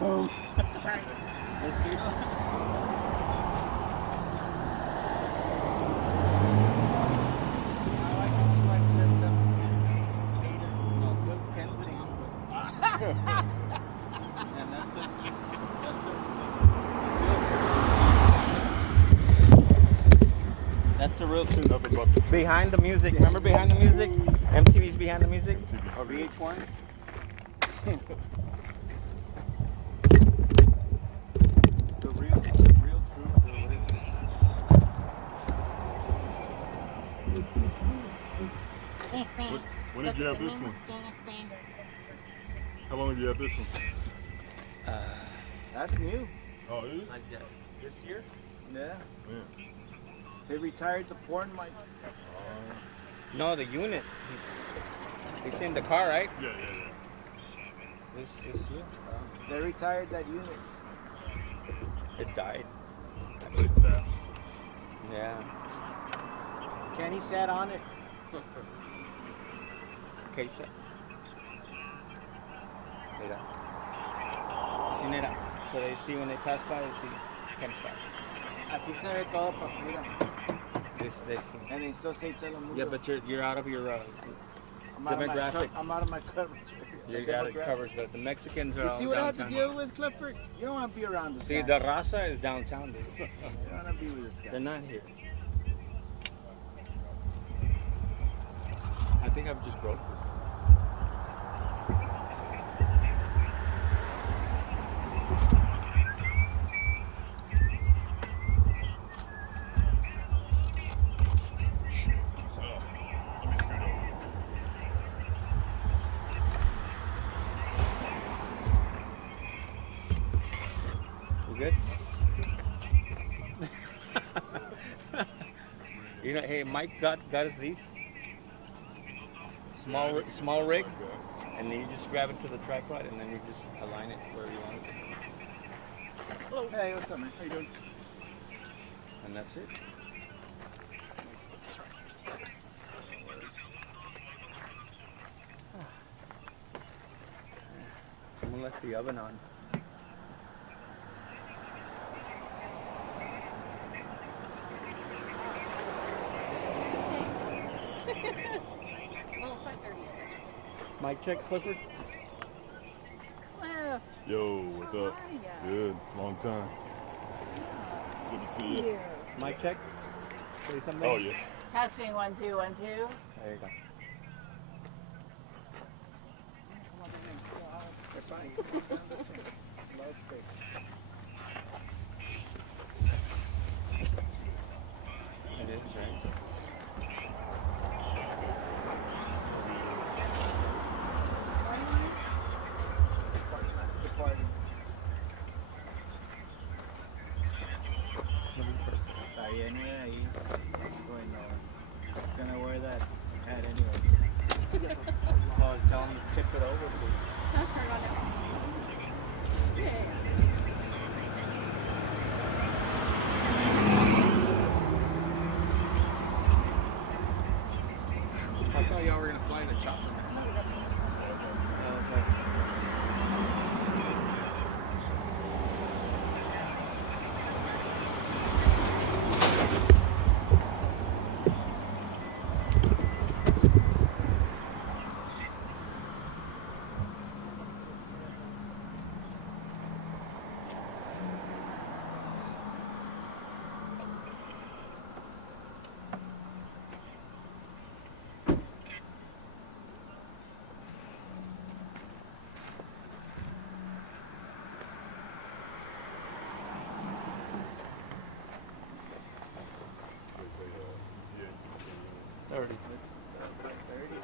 Boom. This dude. I like to see my Cliff later. No, Cliff Ken's it on. And that's the real truth. Never bucked the truth. Behind the music. Remember Behind the Music? MTV's Behind the Music? Or VH1? The real truth is. When did you have this one? How long have you had this one? That's new. Oh, is it? Like that. This year? Yeah. Yeah. They retired the porn mic. No, the unit. He's in the car, right? Yeah. This year. They retired that unit. It died. It taps. Yeah. Kenny sat on it. Okay, so. Mira. Sí, mira. So they see when they pass by, they see Ken Scott. Aquí se ve todo para afuera. They see. And they still say Telemundo. Yeah, but you're out of your I'm out of my demographic. I'm out of my coverage. You got it covered. The Mexicans are You all see what I have to downtown. deal with, Clifford? You don't want to be around this See, guy. the raza is downtown, dude. You don't want to be with this guy. They're not here. I think I've just broke this. Let me scoot over. You good? You know, hey, Mike got us these small rig, and then you just grab it to the tripod, and then you just align it wherever you want it, Hello. Hey, what's up, man? How you doing? and that's it. Someone left the oven on. Well, 5:30. Mic check, Clifford. Cliff, Yo, what's how up? are ya? Good. Long time. Good to see you. Mic check. Say something. Oh, yeah. Testing 1 2 1 2. There you go. They're fine. Loud space. It is, right? The party. Está bien, ahí. Bueno, gonna wear that hat anyway. Oh, tell them to tip it over, please. Turn on it. Yeah. I thought y'all were gonna fly in a chopper. They say, ETA. Already. 5:30.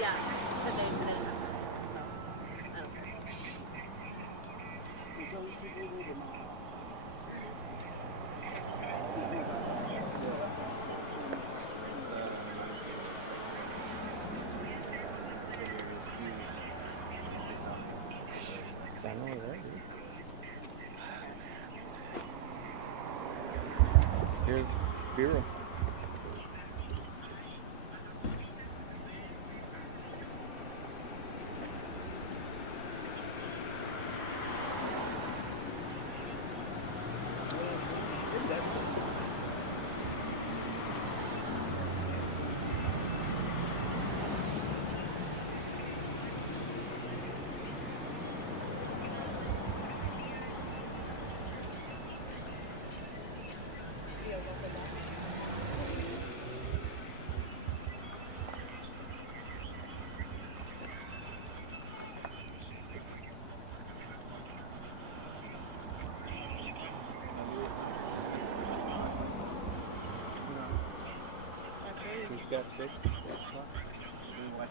Yeah. But there's an end. So, I don't care. There's always people who do not. Bureau. Maybe that's it. He's got 6. We watch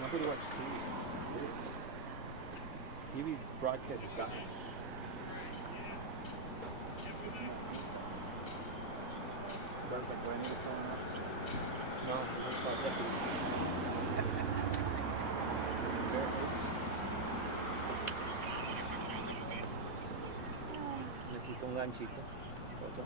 Nobody watches TV. TV's broadcast died. That's like when you phone up. No, it looks like that. Necesito un ganchito. Otro.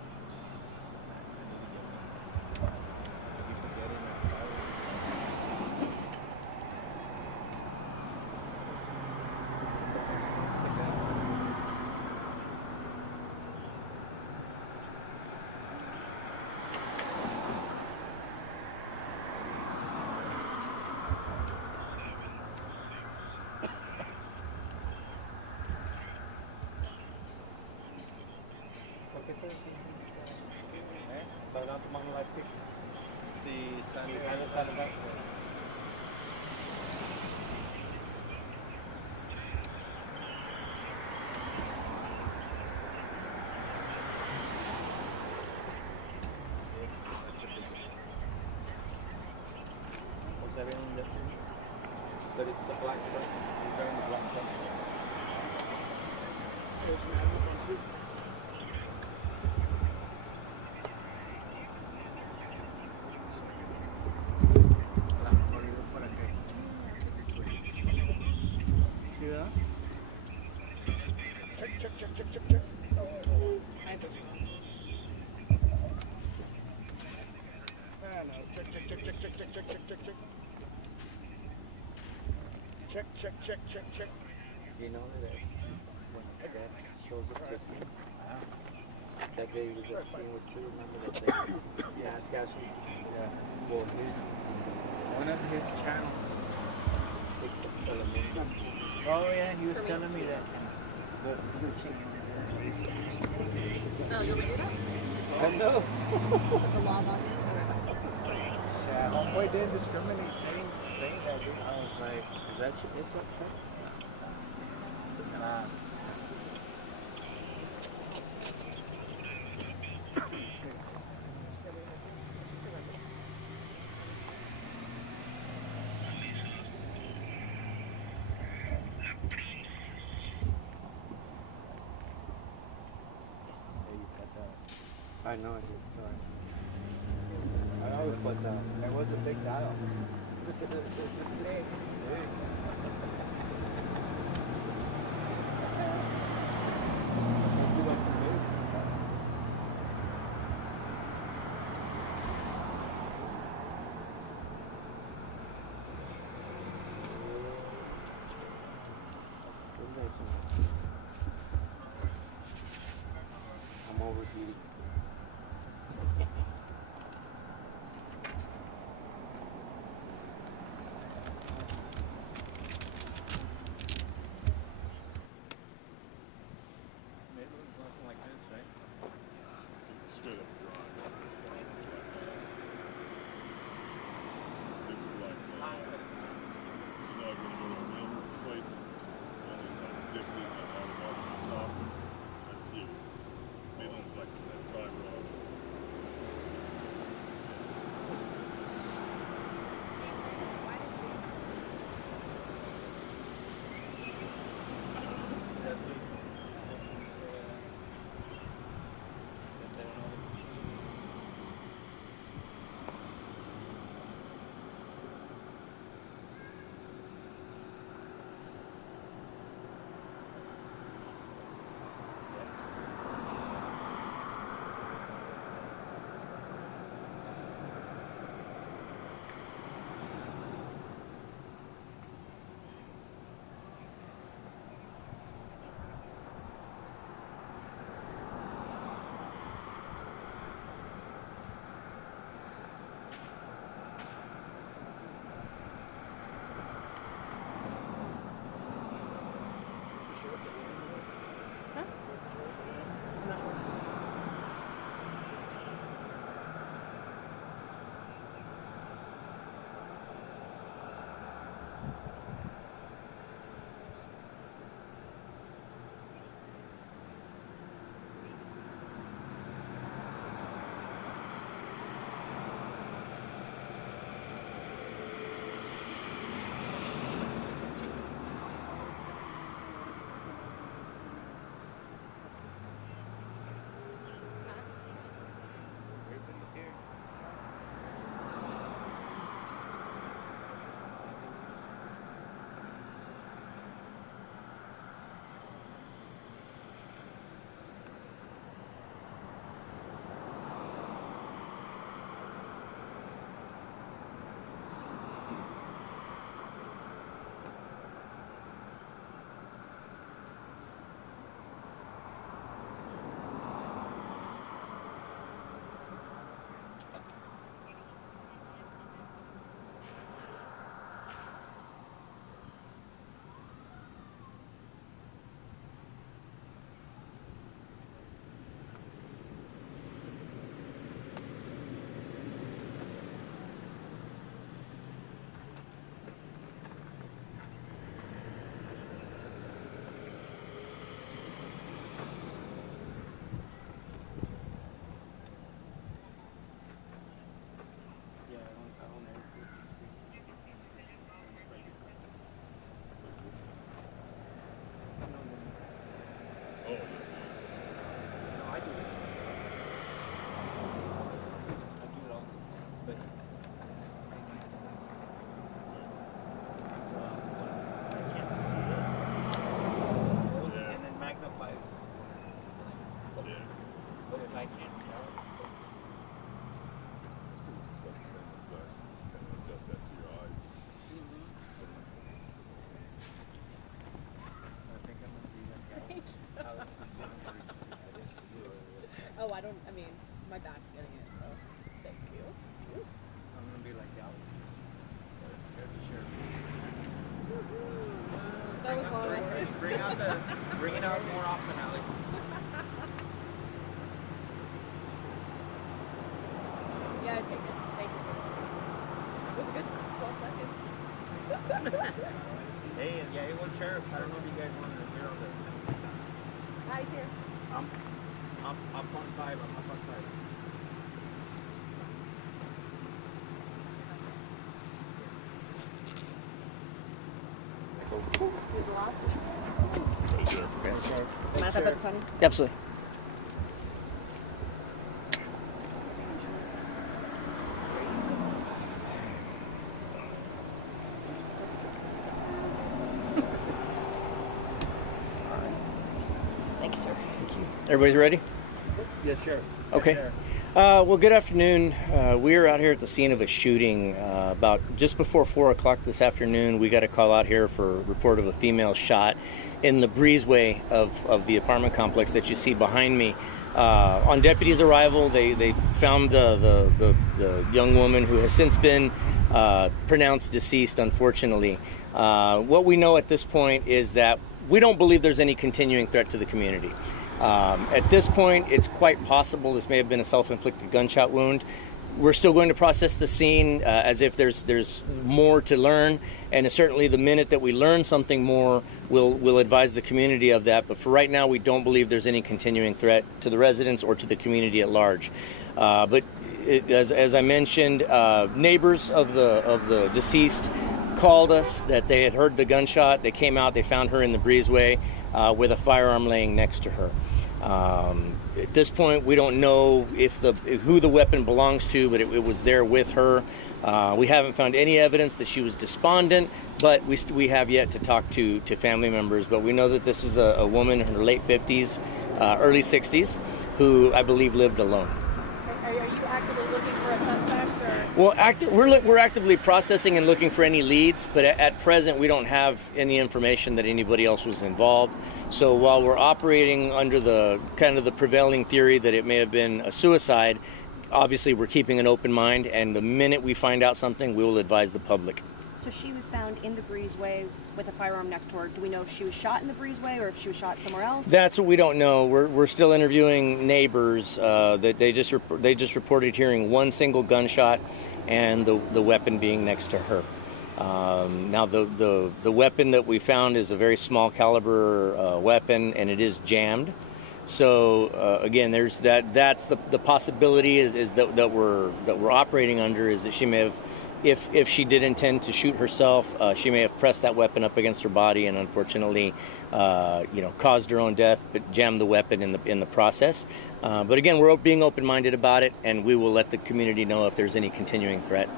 Para tomar un live pic. Si sale, Sale back. Was that in the but it's the black shirt. He's wearing the black shirt. See that? check. I just No. Check. You know that when Death shows up to scene, that day he was at the scene with Sue, remember that day? Yes. Asking. Yeah. Well, one of his channels picked up Telemundo. Oh yeah, he was telling me that. no, you want me to do that? Oh no! Put the law on it? Okay. Yeah, homeboy didn't discriminate saying that, dude. I was like, Is that shit? Is that shit? nah. Say you cut that. I know I did, sorry. I always put that. There was a big dial. I'm overheated. Bring it out more often, Alex. Yeah, take it. Thank you. It was a good 12 seconds. Hey, yeah, it was Sheriff. I don't know if you guys wanted to hear all this. Hi, here. I'm up on 5. I'm up on 5. Absolutely. Thank you, sir. Everybody's ready? Yes, sure. Okay. Well, good afternoon. We are out here at the scene of a shooting about just before 4 o'clock this afternoon. We got a call out here for a report of a female shot in the breezeway of the apartment complex that you see behind me. On deputies' arrival, they found the young woman who has since been pronounced deceased, unfortunately. What we know at this point is that we don't believe there's any continuing threat to the community. At this point, it's quite possible this may have been a self-inflicted gunshot wound. We're still going to process the scene as if there's more to learn, and certainly the minute that we learn something more, we'll advise the community of that. But for right now, we don't believe there's any continuing threat to the residents or to the community at large. As I mentioned, neighbors of the deceased called us that they had heard the gunshot. They came out, they found her in the breezeway with a firearm laying next to her. At this point, we don't know who the weapon belongs to, but it was there with her. We haven't found any evidence that she was despondent, but we have yet to talk to family members. But we know that this is a woman in her late 50s, early 60s, who I believe lived alone. Are you actively looking for a suspect? Well, we're actively processing and looking for any leads, but at present we don't have any information that anybody else was involved. So while we're operating under the kind of the prevailing theory that it may have been a suicide, obviously we're keeping an open mind, and the minute we find out something, we will advise the public. So she was found in the breezeway with a firearm next to her. Do we know if she was shot in the breezeway or if she was shot somewhere else? That's what we don't know. We're still interviewing neighbors. That they just reported hearing one single gunshot, and the weapon being next to her. Now the weapon that we found is a very small caliber weapon, and it is jammed. So again, there's that's the possibility is that we're operating under, is that she may have, if she did intend to shoot herself, she may have pressed that weapon up against her body and unfortunately caused her own death, but jammed the weapon in the process. But again, we're being open-minded about it, and we will let the community know if there's any continuing threat.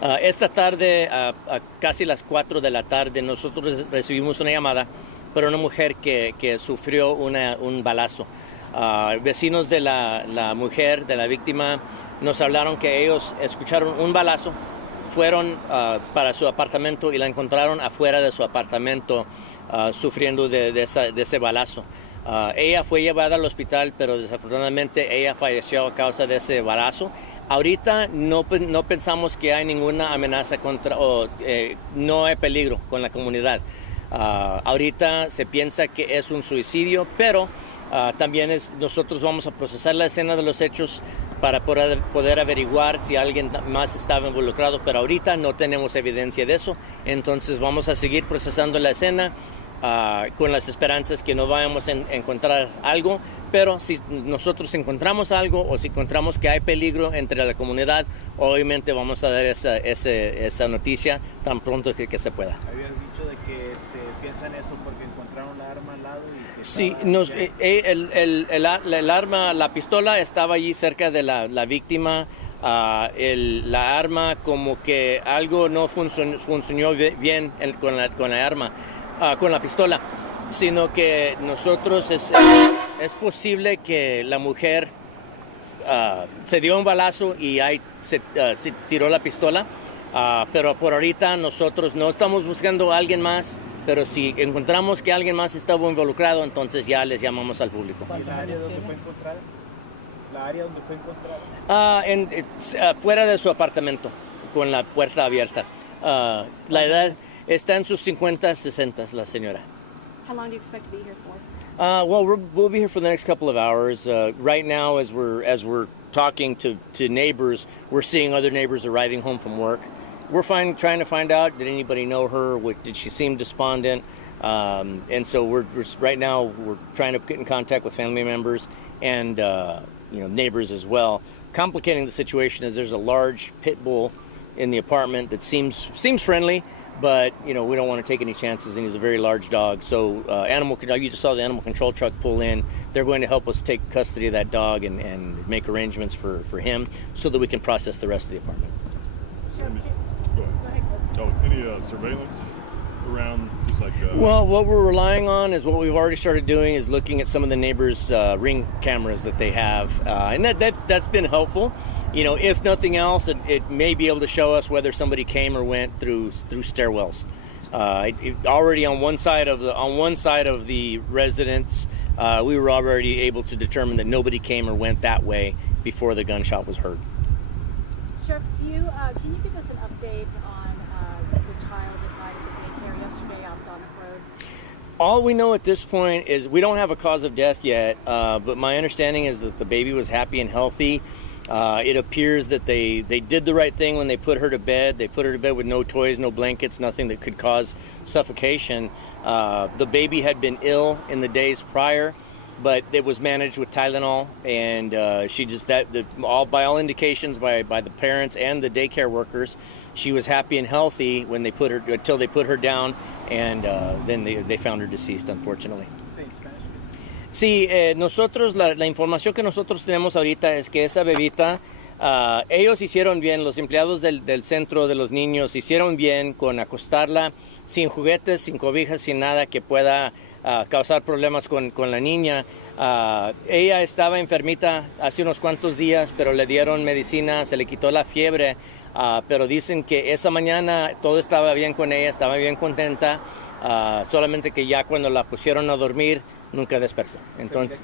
Esta tarde, a casi las 4 de la tarde, nosotros recibimos una llamada para una mujer que sufrió un balazo. Vecinos de la mujer, de la víctima, nos hablaron que ellos escucharon un balazo, fueron para su apartamento y la encontraron afuera de su apartamento sufriendo de ese balazo. Ella fue llevada al hospital, pero desafortunadamente ella falleció a causa de ese balazo. Ahorita no pensamos que hay ninguna amenaza no hay peligro con la comunidad. Ahorita se piensa que es un suicidio, pero también nosotros vamos a procesar la escena de los hechos para poder averiguar si alguien más estaba involucrado, pero ahorita no tenemos evidencia de eso. Entonces vamos a seguir procesando la escena con las esperanzas que no vayamos a encontrar algo, pero si nosotros encontramos algo o si encontramos que hay peligro entre la comunidad, obviamente vamos a dar esa noticia tan pronto que se pueda. Habías dicho de que piensan eso porque encontraron la arma al lado y Sí, el arma, la pistola estaba allí cerca de la víctima. La arma, como que algo no funcionó bien con la arma, con la pistola, sino que nosotros es posible que la mujer se dio un balazo y ahí se tiró la pistola, pero por ahorita nosotros no estamos buscando a alguien más. Pero si encontramos que alguien más estaba involucrado, entonces ya les llamamos al público. ¿Y la área donde fue encontrada? ¿La área donde fue encontrada? Fuera de su apartamento, con la puerta abierta. La edad está en sus 50, 60, la señora. How long do you expect to be here for? Well, we'll be here for the next couple of hours. Right now, as we're talking to neighbors, we're seeing other neighbors arriving home from work. We're trying to find out, did anybody know her? Did she seem despondent? And so right now we're trying to get in contact with family members and neighbors as well. Complicating the situation is there's a large pit bull in the apartment that seems friendly, but we don't want to take any chances, and he's a very large dog. So you just saw the animal control truck pull in. They're going to help us take custody of that dog and make arrangements for him so that we can process the rest of the apartment. Go ahead. Oh, any surveillance around, just like Well, what we're relying on is what we've already started doing is looking at some of the neighbors' ring cameras that they have, and that's been helpful. If nothing else, it may be able to show us whether somebody came or went through stairwells. Already on one side of the residence, we were already able to determine that nobody came or went that way before the gunshot was heard. Sheriff, can you give us an update on the child that died at the daycare yesterday out Donnock Road? All we know at this point is we don't have a cause of death yet, but my understanding is that the baby was happy and healthy. It appears that they did the right thing when they put her to bed. They put her to bed with no toys, no blankets, nothing that could cause suffocation. The baby had been ill in the days prior, but it was managed with Tylenol, and she just by all indications by the parents and the daycare workers, she was happy and healthy when they put her until they put her down, and then they found her deceased, unfortunately. Sí, nosotros, la información que nosotros tenemos ahorita es que esa bebita, ellos hicieron bien, los empleados del centro de los niños hicieron bien con acostarla sin juguetes, sin cobijas, sin nada que pueda causar problemas con la niña. Ella estaba enfermita hace unos cuantos días, pero le dieron medicina, se le quitó la fiebre, pero dicen que esa mañana todo estaba bien con ella, estaba bien contenta, solamente que ya cuando la pusieron a dormir, nunca despertó. Entonces,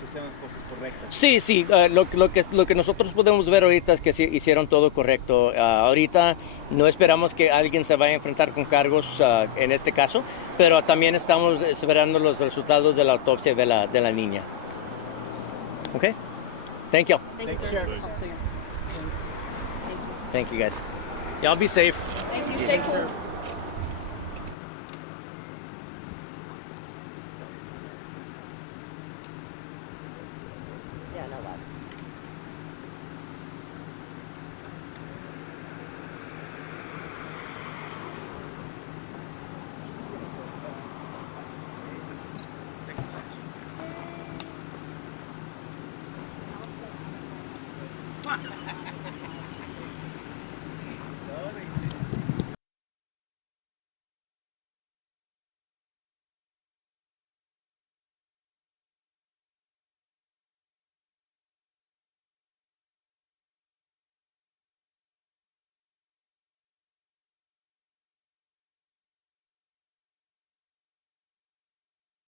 sí, lo que nosotros podemos ver ahorita es que hicieron todo correcto. Ahorita no esperamos que alguien se vaya a enfrentar con cargos en este caso, pero también estamos esperando los resultados de la autopsia de la niña. Okay? Thank you. Thank you, sir. I'll see you. Thank you, guys. Y'all be safe. Thank you. Stay cool. Yeah, no love.